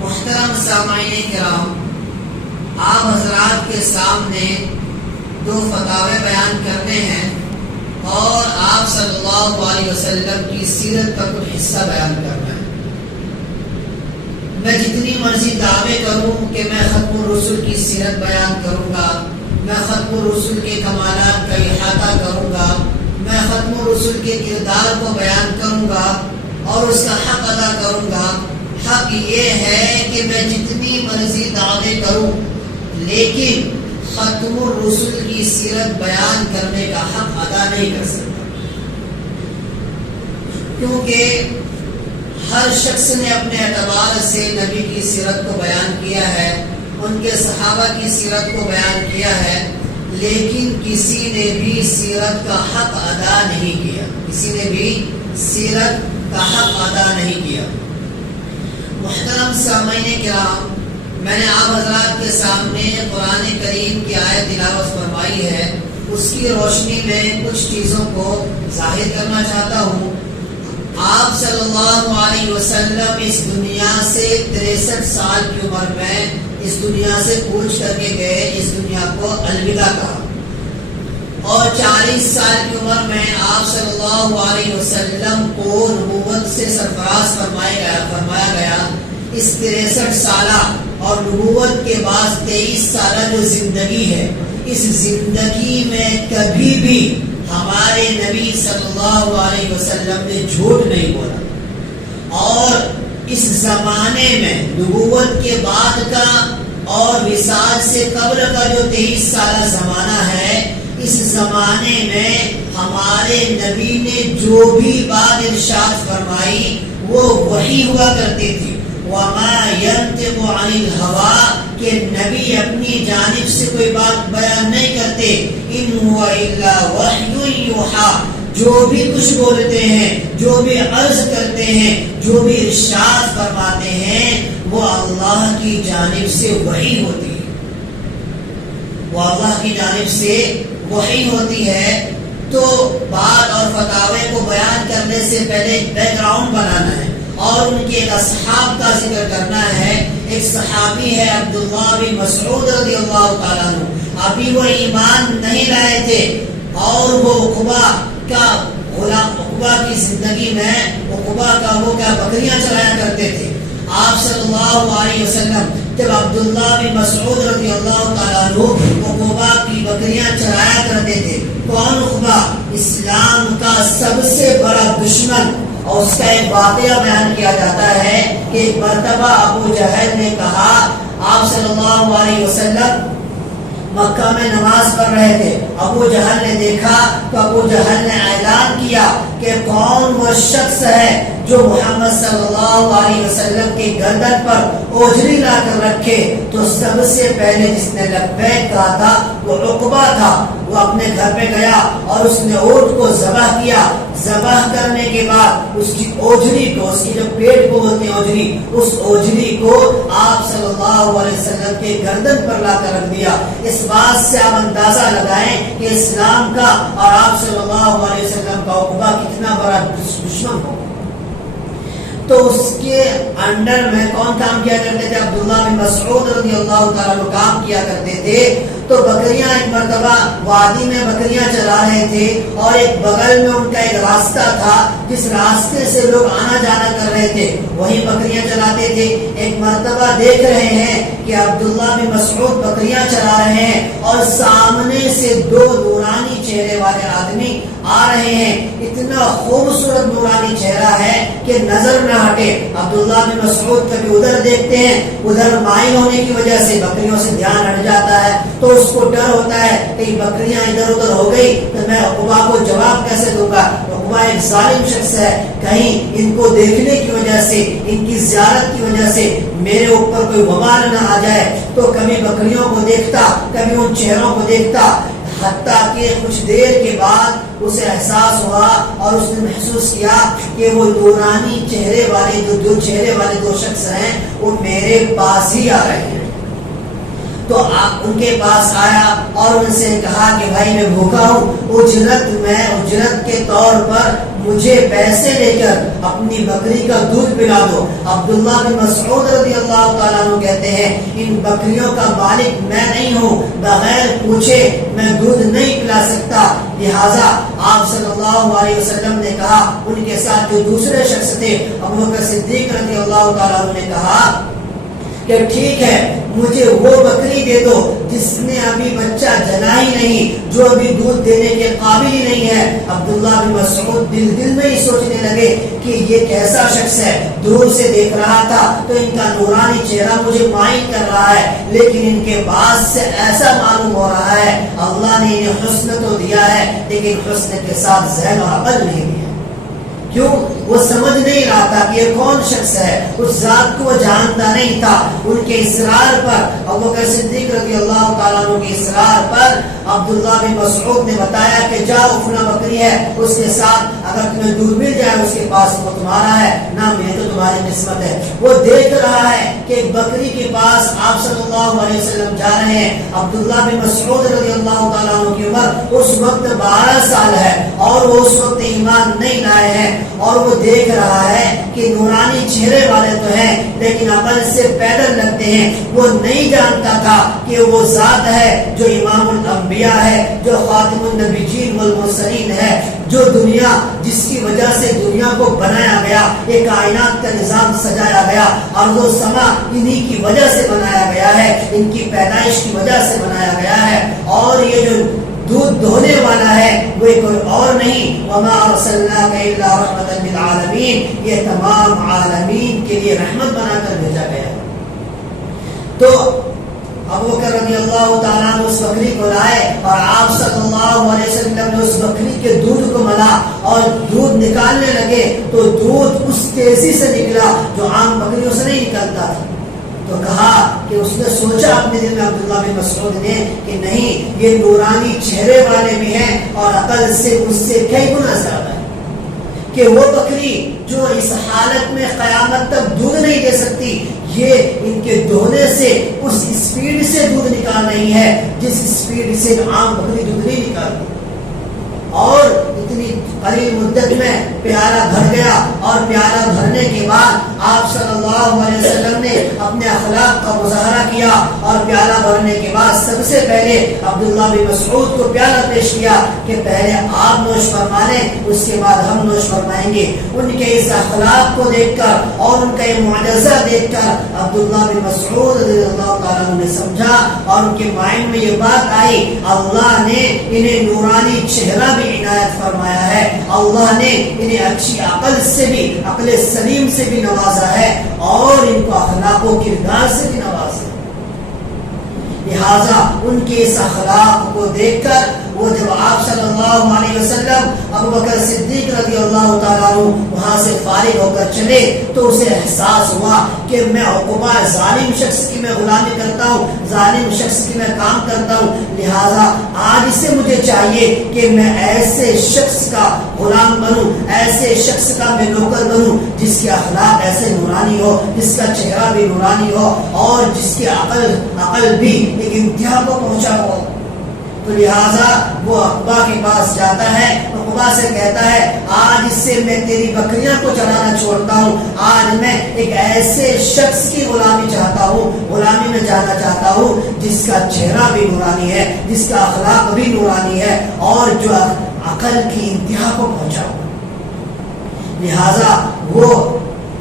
محترم سامعین کرام، آپ حضرات کے سامنے دو فتاوے بیان کرنے ہیں اور آپ صلی اللہ علیہ وسلم کی سیرت کا کچھ حصہ بیان کرنا ہے۔ میں جتنی مرضی دعوے کروں کہ میں ختم الرسل کی سیرت بیان کروں گا، میں ختم الرسل کے کمالات کا احاطہ کروں گا، میں ختم الرسل کے کردار کو بیان کروں گا اور اس کا حق ادا کروں گا، حق یہ ہے کہ میں جتنی مرضی دعوے کروں لیکن ختم الرسل کی سیرت بیان کرنے کا حق ادا نہیں کر سکتا، کیونکہ ہر شخص نے اپنے اعتبار سے نبی کی سیرت کو بیان کیا ہے، ان کے صحابہ کی سیرت کو بیان کیا ہے، لیکن کسی نے بھی سیرت کا حق ادا نہیں کیا، کسی نے بھی سیرت کا حق ادا نہیں کیا۔ محترم سامعین کرام، میں نے آپ حضرات کے سامنے قرآن کریم کی آیت تلاوت فرمائی ہے، اس کی روشنی میں کچھ چیزوں کو ظاہر کرنا چاہتا ہوں۔ آپ صلی اللہ علیہ وسلم اس دنیا سے 63 سال کی عمر میں اس دنیا سے کوچ کر کے گئے، اس دنیا کو الوداع کہا، اور 40 سال کی عمر میں آپ صلی اللہ علیہ وسلم کو نبوت سے سرفراز فرمایا گیا۔ اس 63 سالہ اور نبوت کے بعد 23 سالہ جو زندگی ہے، اس زندگی میں کبھی بھی ہمارے نبی صلی اللہ علیہ وسلم نے جھوٹ نہیں بولا، اور اس زمانے میں نبوت کے بعد کا اور وصال سے قبل کا جو 23 سالہ زمانہ ہے، اس زمانے میں ہمارے نبی نے جو بھی بات ارشاد فرمائی وہ وحی ہوا کرتی تھی۔ وَمَا يَنْطِقُ عَنِ الْهَوَىٰ، کہ نبی اپنی جانب سے کوئی بات بیان نہیں کرتے، إِنْ هُوَ إِلَّا وَحْيٌ يُوحَىٰ، جو بھی کچھ بولتے ہیں، جو بھی عرض کرتے ہیں، جو بھی ارشاد فرماتے ہیں، وہ اللہ کی جانب سے وحی ہوتی ہے، وہ اللہ کی جانب سے وحی ہوتی ہے۔ تو بات اور فتاوے کو بیان کرنے سے پہلے ایک بیک گراؤنڈ بنانا ہے اور ان کے ایک اصحاب کا ذکر کرنا ہے۔ ایک صحابی ہے عبداللہ بن مسعود رضی اللہ تعالیٰ عنہ، ابھی وہ ایمان نہیں لائے تھے اور وہ عقبہ کا غلام، عقبہ کی زندگی میں عقبہ کا وہ کیا بکریاں چلایا کرتے تھے۔ آپ صلی اللہ علیہ وسلم جب عبداللہ بن مسعود رضی اللہ تعالیٰ عنہ عقبہ کی بکریاں چلایا کرتے تھے، کون عقبہ؟ اسلام کا سب سے بڑا دشمن، اور اس کا ایک واقعہ بیان کیا جاتا ہے کہ ایک مرتبہ ابو جہل نے کہا، آپ صلی اللہ علیہ وسلم مکہ میں نماز پڑھ رہے تھے، ابو جہل نے دیکھا تو ابو جہل نے اعلان کیا کہ کون وہ شخص ہے جو محمد صلی اللہ علیہ وسلم کے گردن پر اوجری لا کر رکھے، تو سب سے پہلے جس نے لبیک کہا تھا وہ عقبہ تھا۔ وہ اپنے گھر پہ گیا اور اس نے اونٹ کو ذبح کیا، ذبح کرنے کے بعد اس کی اوجری کو، اس کی جو پیٹ کو بولتے ہیں اوجری، اس اوجری کو آپ صلی اللہ علیہ وسلم کے گردن پر لا کر رکھ دیا۔ اس بات سے آپ اندازہ لگائیں کہ اسلام کا اور آپ صلی اللہ علیہ وسلم کا عقبہ کتنا بڑا دشمن ہو۔ تو اس کے انڈر میں کون کام کیا کرتے تھے؟ عبداللہ بن مسعود رضی اللہ تعالیٰ عنہ کام کیا کرتے تھے۔ تو بکریاں ایک مرتبہ وادی میں بکریاں چلا رہے تھے اور ایک بغل میں ان کا ایک راستہ تھا جس راستے سے لوگ آنا جانا کر رہے تھے، وہی بکریاں چلاتے تھے۔ ایک مرتبہ دیکھ رہے ہیں کہ عبداللہ بن مسعود بکریاں چلا رہے ہیں اور سامنے سے دو نورانی چہرے والے آدمی آ رہے ہیں، اتنا خوبصورت نورانی چہرہ ہے کہ نظر نہ ہٹے۔ عبداللہ بن مسعود کبھی ادھر دیکھتے ہیں، ادھر مائل ہونے کی وجہ سے بکریوں سے دھیان ہٹ جاتا ہے، تو اس کو ڈر ہوتا ہے کہ بکریاں ادھر ادھر ہو گئی تو میں عقبہ کو جواب کیسے دوں گا۔ عقبہ ایک ظالم شخص ہے، کہیں ان کو دیکھنے کی وجہ سے، ان کی زیارت کی وجہ سے میرے اوپر کوئی وبال نہ آ جائے، تو کبھی بکریوں کو دیکھتا، کبھی ان چہروں کو دیکھتا، حتیٰ کہ کچھ دیر کے بعد اسے احساس ہوا اور اس نے محسوس کیا کہ وہ نورانی چہرے والے جو دو چہرے والے دو شخص ہیں وہ میرے پاس ہی آ رہے ہیں۔ تو آپ ان کے پاس آیا اور ان سے کہا کہ بھائی میں بھوکا ہوں، اجرت کے طور پر مجھے پیسے لے کر اپنی بکری کا دودھ پلا دو۔ عبداللہ بن مسعود رضی اللہ تعالیٰ عنہ کہتے ہیں ان بکریوں کا مالک میں نہیں ہوں، بغیر پوچھے میں دودھ نہیں پلا سکتا، لہٰذا آپ صلی اللہ علیہ وسلم نے کہا، ان کے ساتھ جو دوسرے شخص تھے ابوبکر صدیق رضی اللہ تعالیٰ عنہ نے کہا کہ ٹھیک ہے مجھے وہ بکری دے دو جس نے ابھی بچہ جنا ہی نہیں، جو ابھی دودھ دینے کے قابل ہی نہیں ہے۔ عبداللہ بن مسعود دل میں ہی سوچنے لگے کہ یہ کیسا شخص ہے، دور سے دیکھ رہا تھا تو ان کا نورانی چہرہ مجھے مائل کر رہا ہے، لیکن ان کے بعد سے ایسا معلوم ہو رہا ہے اللہ نے انہیں حسن تو دیا ہے لیکن حسن کے ساتھ ذہن اور عقل نہیں دیا۔ کیوں؟ وہ سمجھ نہیں رہا تھا کہ یہ کون شخص ہے، اس ذات کو وہ جانتا نہیں تھا۔ ان کے اصرار پر، ابوبکر صدیق رضی اللہ تعالیٰ عنہ کے اصرار پر عبداللہ بن مسعود نے بتایا کہ جاؤ فلاں بکری ہے اس کے ساتھ، اگر تمہیں دودھ مل جائے اس کے پاس وہ تمہارا ہے، نہ میں تو تمہاری قسمت ہے۔ وہ دیکھ رہا ہے کہ ایک بکری کے پاس آپ صلی اللہ علیہ وسلم جا رہے ہیں۔ عبداللہ بن مسعود رضی اللہ تعالیٰ عنہ کی عمر اس وقت 12 سال ہے اور وہ اس وقت ایمان نہیں لائے ہیں، اور وہ دیکھ رہا ہے کہ نورانی چہرے والے تو ہیں لیکن عقل سے پیدل لگتے ہیں۔ وہ نہیں جانتا تھا کہ وہ ذات ہے جو امام الانبیاء ہے، جو خاتم النبیین والمرسلین ہے، جو دنیا جس کی وجہ سے دنیا کو بنایا گیا، یہ کائنات کا نظام سجایا گیا، ارض و سما انہی کی وجہ سے بنایا گیا ہے، ان کی پیدائش کی وجہ سے بنایا گیا ہے۔ اور یہ جو دودھ دھونے والا ہے وہ کوئی اور نہیں، وما ارسلناک الا رحمتا للعالمین، یہ تمام عالمین کے لیے رحمت بنا کر بھیجا گیا۔ تو ابوبکر رضی اللہ تعالیٰ عنہ اس بکری کو لائے اور آپ صلی اللہ علیہ وسلم نے اس بکری کے دودھ کو ملا اور دودھ نکالنے لگے تو دودھ اس تیزی سے نکلا جو عام بکریوں سے نہیں نکلتا تھا۔ تو کہا کہ اس نے سوچا اپنے دل میں عبداللہ بن مسعود نے کہ نہیں یہ نورانی چہرے والے بھی ہیں اور عقل سے اس سے کئی گنا زیادہ ہے، کہ وہ بکری جو اس حالت میں قیامت تک دودھ نہیں دے سکتی، یہ ان کے دھونے سے اس اسپیڈ سے دودھ نکال رہی ہے جس اسپیڈ سے عام بکری دودھ نہیں نکالتی۔ اور اتنی قلیل مدت میں پیالہ بھر گیا، اور پیالہ بھرنے کے بعد آپ صلی اللہ علیہ وسلم نے اپنے اخلاق کا مظاہرہ کیا، اور پیالہ بھرنے کے بعد سب سے پہلے عبداللہ بن مسعود کو پیالہ پیش کیا کہ پہلے آپ نوش فرما لیں اس کے بعد ہم نوش فرمائیں گے۔ ان کے اس اخلاق کو دیکھ کر اور ان کا یہ معجزہ دیکھ کر عبداللہ بن مسعود رضی اللہ تعالیٰ عنہ نے سمجھا اور ان کے مائنڈ میں یہ بات آئی اللہ نے انہیں نورانی چہرہ بھی عنایت فرمایا ہے، اللہ نے انہیں اچھی عقل سے بھی، عقل سلیم سے بھی نوازا ہے اور ان کو اخلاق و کردار سے بھی نوازا ہے۔ لہٰذا ان کے اس اخلاق کو دیکھ کر وہ جب آپ صلی اللہ علیہ وسلم ابوبکر صدیق رضی اللہ تعالیٰ عنہ وہاں سے فارغ ہو کر چلے تو اسے احساس ہوا کہ میں عقبہ ظالم شخص کی میں غلامی کرتا ہوں، ظالم شخص کی میں کام کرتا ہوں، لہٰذا آج سے مجھے چاہیے کہ میں ایسے شخص کا غلام بنوں، ایسے شخص کا میں نوکر بنوں جس کے اخلاق ایسے نورانی ہو، جس کا چہرہ بھی نورانی ہو اور جس کی عقل بھی ایک انتہا کو پہنچا ہو۔ تو لہٰذا وہ عقبہ کے پاس جاتا ہے، عقبہ سے کہتا ہے آج سے میں تیری بکریاں کو چلانا چھوڑتا ہوں، آج میں ایک ایسے شخص کی غلامی چاہتا ہوں، غلامی میں جانا چاہتا ہوں جس کا چہرہ بھی نورانی ہے، جس کا اخلاق بھی نورانی ہے اور جو عقل کی انتہا کو پہنچا ہو۔ لہٰذا وہ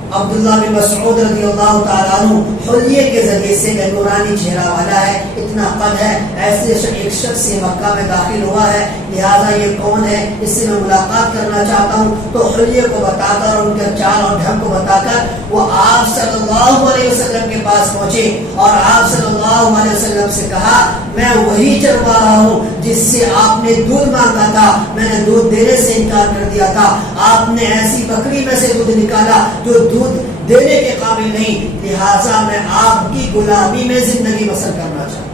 عبداللہ بن مسعود رضی اللہ تعالیٰ عنہ حلیے کے ذریعے سے کہ نورانی چہرہ والا ہے، اتنا قد ہے، ایسے ایک شخص سے مکہ میں داخل ہوا ہے، لہٰذا یہ کون ہے، اس سے میں ملاقات کرنا چاہتا ہوں۔ تو حلیے کو بتا کر ان کے چال اور ڈھنگ کو بتا کر وہ آپ صلی اللہ علیہ وسلم کے پاس پہنچے اور آپ صلی اللہ علیہ وسلم سے کہا میں وہی چروا رہا ہوں جس سے آپ نے دودھ مانگا تھا، میں نے دودھ دینے سے انکار کر دیا تھا، آپ نے ایسی بکری میں سے دودھ نکالا جو دودھ دینے کے قابل نہیں، لہٰذا میں آپ کی غلامی میں زندگی بسر کرنا چاہتا ہوں،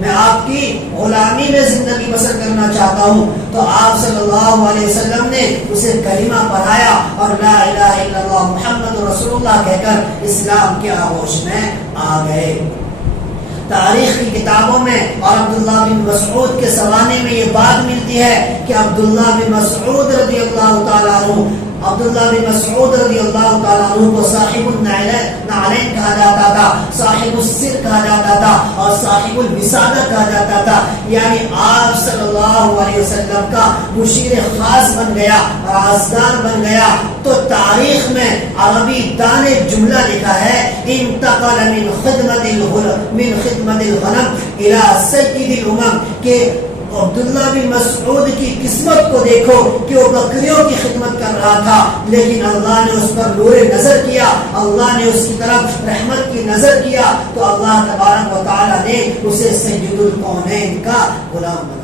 میں آپ کی غلامی میں زندگی بسر کرنا چاہتا ہوں۔ تو آپ صلی اللہ علیہ وسلم نے اسے کلمہ پڑھایا اور لا الہ الا اللہ محمد رسول اللہ کہہ کر اسلام کے آغوش میں آ گئے۔ تاریخ کی کتابوں میں اور عبداللہ بن مسعود کے زمانے میں یہ بات ملتی ہے کہ عبداللہ بن مسعود رضی اللہ تعالیٰ عنہ کو صاحب النعلین کہا جاتا تھا، صاحب السر کہا جاتا تھا اور صاحب الوسادہ کہا جاتا تھا، یعنی آپ صلی اللہ علیہ وسلم کا مشیر خاص بن گیا، رازدار بن گیا۔ تو تاریخ میں عربی دان ایک جملہ لکھا ہے، انتقل من خدمت الغنم الى سید الامم، کہ عبداللہ بن مسعود کی قسمت کو دیکھو کہ وہ بکریوں کی خدمت کر رہا تھا، لیکن اللہ نے اس پر نور نظر کیا، اللہ نے اس کی طرف رحمت کی نظر کیا، تو اللہ تبارک و تعالی نے اسے سید الکونین کا غلام